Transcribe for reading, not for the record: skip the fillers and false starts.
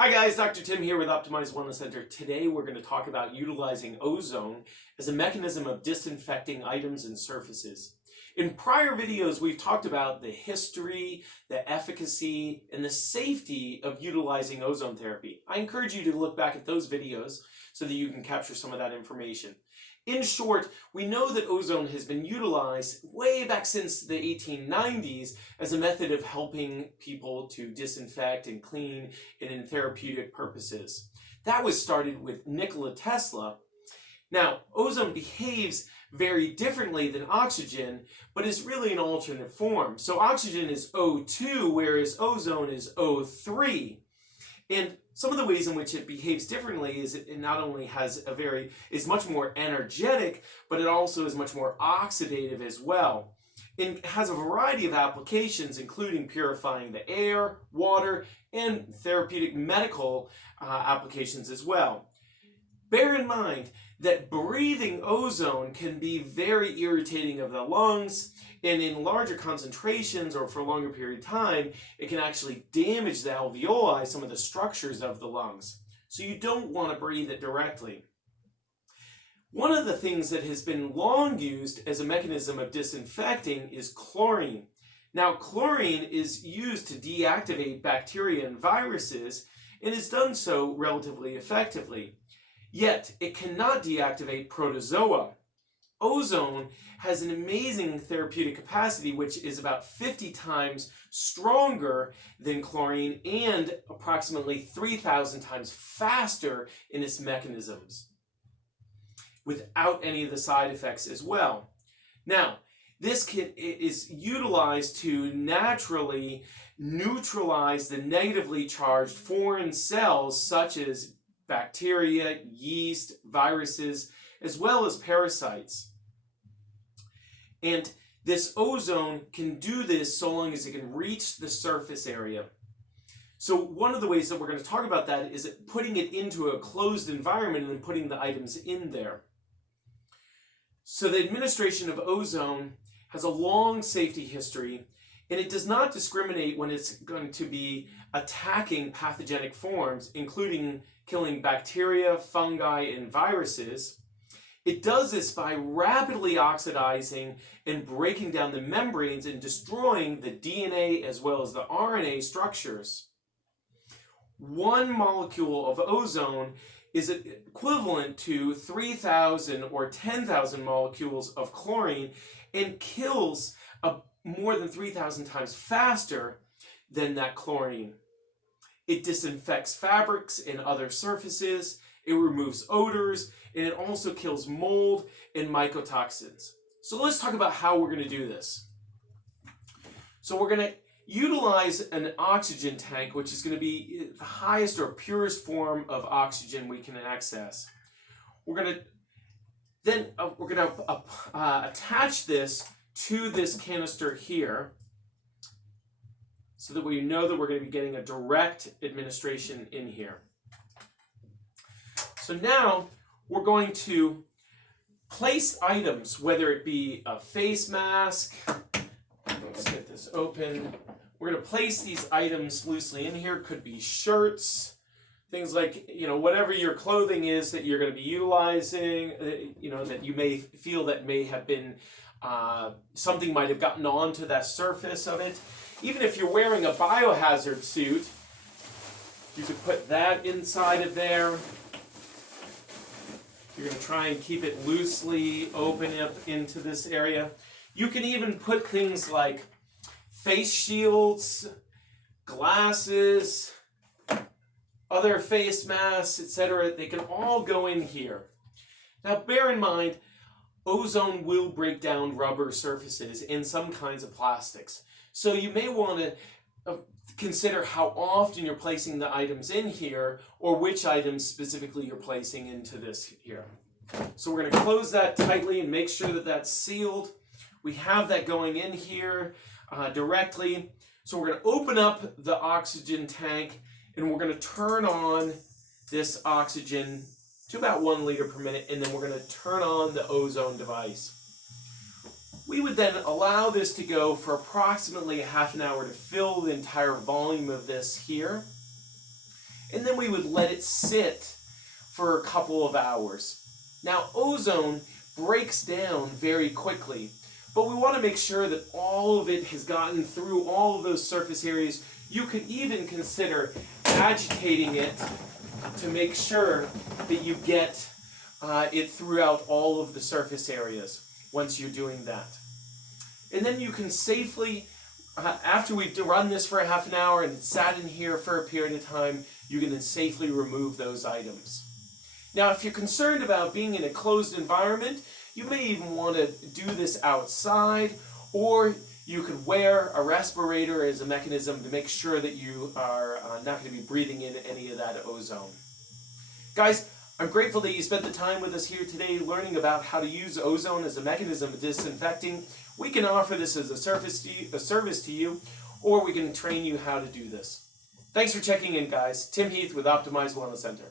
Hi guys, Dr. Tim here with Optimized Wellness Center. Today we're going to talk about utilizing ozone as a mechanism of disinfecting items and surfaces. In prior videos we've talked about the history, the efficacy, and the safety of utilizing ozone therapy. I encourage you to look back at those videos so that you can capture some of that information. In short, we know that ozone has been utilized way back since the 1890s as a method of helping people to disinfect and clean and in therapeutic purposes. That was started with Nikola Tesla. Now, ozone behaves very differently than oxygen, but is really an alternate form. So oxygen is O2, whereas ozone is O3. And some of the ways in which it behaves differently is it not only is much more energetic, but it also is much more oxidative as well. It has a variety of applications, including purifying the air, water, and therapeutic medical applications as well. Bear in mind that breathing ozone can be very irritating of the lungs, and in larger concentrations or for a longer period of time, it can actually damage the alveoli, some of the structures of the lungs. So you don't want to breathe it directly. One of the things that has been long used as a mechanism of disinfecting is chlorine. Now, chlorine is used to deactivate bacteria and viruses, and is done so relatively effectively. Yet, it cannot deactivate protozoa. Ozone has an amazing therapeutic capacity, which is about 50 times stronger than chlorine and approximately 3,000 times faster in its mechanisms, without any of the side effects as well. Now, this is utilized to naturally neutralize the negatively charged foreign cells such as bacteria, yeast, viruses, as well as parasites. And this ozone can do this so long as it can reach the surface area. So one of the ways that we're going to talk about that is putting it into a closed environment and then putting the items in there. So the administration of ozone has a long safety history, and it does not discriminate when it's going to be attacking pathogenic forms, including killing bacteria, fungi, and viruses. It does this by rapidly oxidizing and breaking down the membranes and destroying the DNA as well as the RNA structures. One molecule of ozone is equivalent to 3,000 or 10,000 molecules of chlorine and kills more than 3,000 times faster than that chlorine. It disinfects fabrics and other surfaces, it removes odors, and it also kills mold and mycotoxins. So let's talk about how we're going to do this. So we're going to utilize an oxygen tank, which is going to be the highest or purest form of oxygen we can access. We're going to attach this to this canister here, so that we know that we're going to be getting a direct administration in here. So now we're going to place items, whether it be a face mask. Let's get this open. We're going to place these items loosely in here. Could be shirts, things like, whatever your clothing is that you're going to be utilizing, that you may feel that may have been, something might have gotten onto that surface of it. Even if you're wearing a biohazard suit, you could put that inside of there. You're going to try and keep it loosely open up into this area. You can even put things like face shields, glasses, other face masks, etc. They can all go in here. Now bear in mind, ozone will break down rubber surfaces and some kinds of plastics. So you may want to consider how often you're placing the items in here, or which items specifically you're placing into this here. So we're going to close that tightly and make sure that that's sealed. We have that going in here directly. So we're going to open up the oxygen tank, and we're going to turn on this oxygen to about 1 liter per minute, and then we're going to turn on the ozone device. We would then allow this to go for approximately a half an hour to fill the entire volume of this here. and then we would let it sit for a couple of hours. Now, ozone breaks down very quickly, but we want to make sure that all of it has gotten through all of those surface areas. You could even consider agitating it to make sure that you get it throughout all of the surface areas once you're doing that. And then you can safely, after we've run this for a half an hour and sat in here for a period of time, you can then safely remove those items. Now, if you're concerned about being in a closed environment, you may even want to do this outside, or you could wear a respirator as a mechanism to make sure that you are not going to be breathing in any of that ozone. Guys, I'm grateful that you spent the time with us here today learning about how to use ozone as a mechanism of disinfecting. We can offer this as a service to you, or we can train you how to do this. Thanks for checking in, guys. Tim Heath with Optimize Wellness Center.